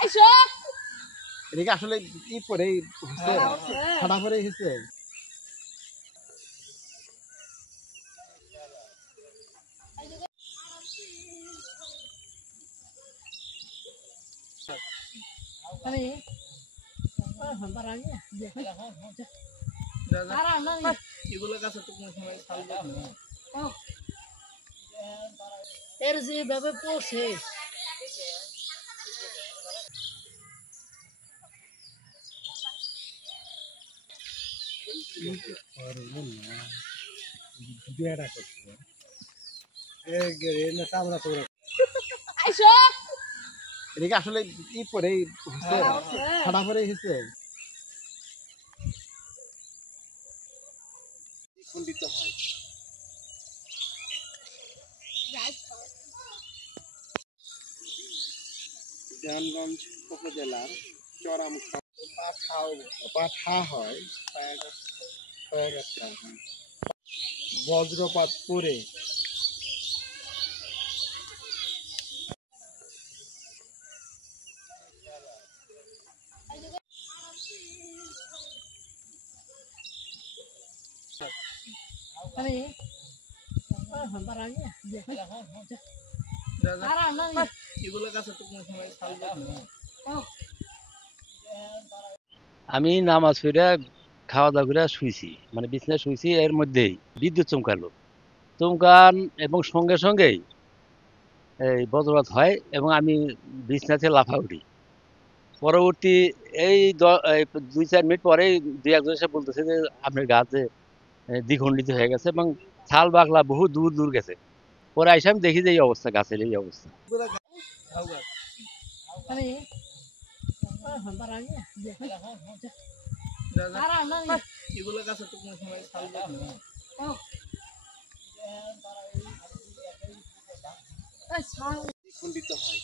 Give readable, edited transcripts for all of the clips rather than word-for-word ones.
আইসো এদিকে আসলে কি পরে ফাটা পরে হয়েছে। এগুলো গাছে তো কোনো সময় ছাড়বে না। এর যেভাবে পড়ছে এদিকে আসলে কি পরে ফাটা পরে হয়েছে। খণ্ডিত হয়। দেওয়ানগঞ্জ উপজেলার চরামুখা পাঠা হয় বজ্রপাত পরে এগুলো গাছে তো কোনো সময় ছাড়বে না। আমি নামাজ পড়ে খাওয়া দাওয়া করে শুইছি, মানে বিছানায় শুইছি, এর মধ্যেই বিদ্যুৎ চমকালো। চমকান এবং সঙ্গে সঙ্গেই এই বজ্রপাত হয় এবং আমি বিছানা থেকে লাফা উঠি। পরবর্তী এই 2-4 মিনিট পরেই দুই একজন এসে বলতেছে যে আপনার গাছ যে দ্বিখণ্ডিত হয়ে গেছে এবং ছাল বাকলা বহু দূর দূর গেছে। পরে আইসা আমি দেখি যে এই অবস্থা, গাছের এই অবস্থা। এগুলো গাছে তো কোনো সময় ছাড়বে না। খণ্ডিত হয়।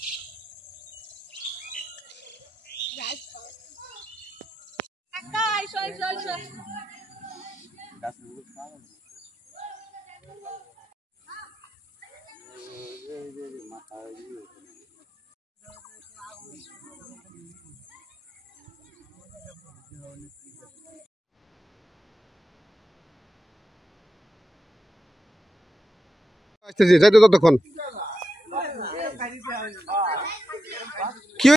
আসতেছি, যাইতে ততক্ষণ কি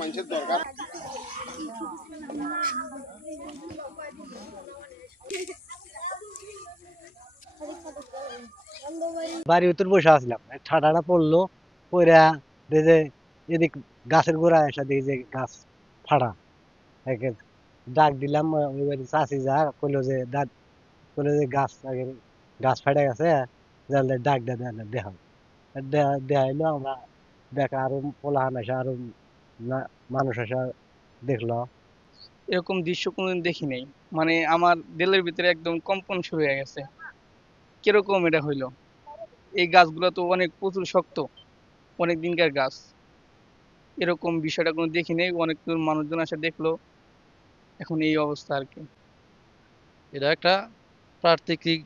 মানুষের দরকার। বাড়ির ভিতর বসে আসলাম, ঠাডাটা পড়লো, পইরা যে এদিক গাছের গোড়ায় এসে দেখি যে গাছ ফাড়া। একে ডাক দিলাম, ওই বাড়ি চাষি যা কইলো যে গাছ ফাটে গেছে, জানলে ডাক দেখা দেখাইলো। আমরা দেখা আরো পোলাহান আসে, আরো মানুষ আসা দেখলো। এরকম দৃশ্য কোনোদিন দেখি নাই। মানে আমার দিলের ভিতরে একদম কম্পন শুরু হয়ে গেছে। কিরকম এটা হইলো? এই গাছগুলো তো অনেক প্রচুর শক্ত, অনেক দিনকার গাছ। এরকম বিষয়টা কোনো দেখি নাই। অনেক মানুষজন আসে দেখলো, এখন এই অবস্থা আর কি। এটা একটা প্রাকৃতিক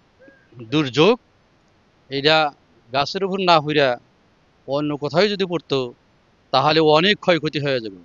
দুর্যোগ। এটা গাছের উপর না হইরা অন্য কোথাও যদি পড়তো তাহলে অনেক ক্ষয়ক্ষতি হয়ে যাবে।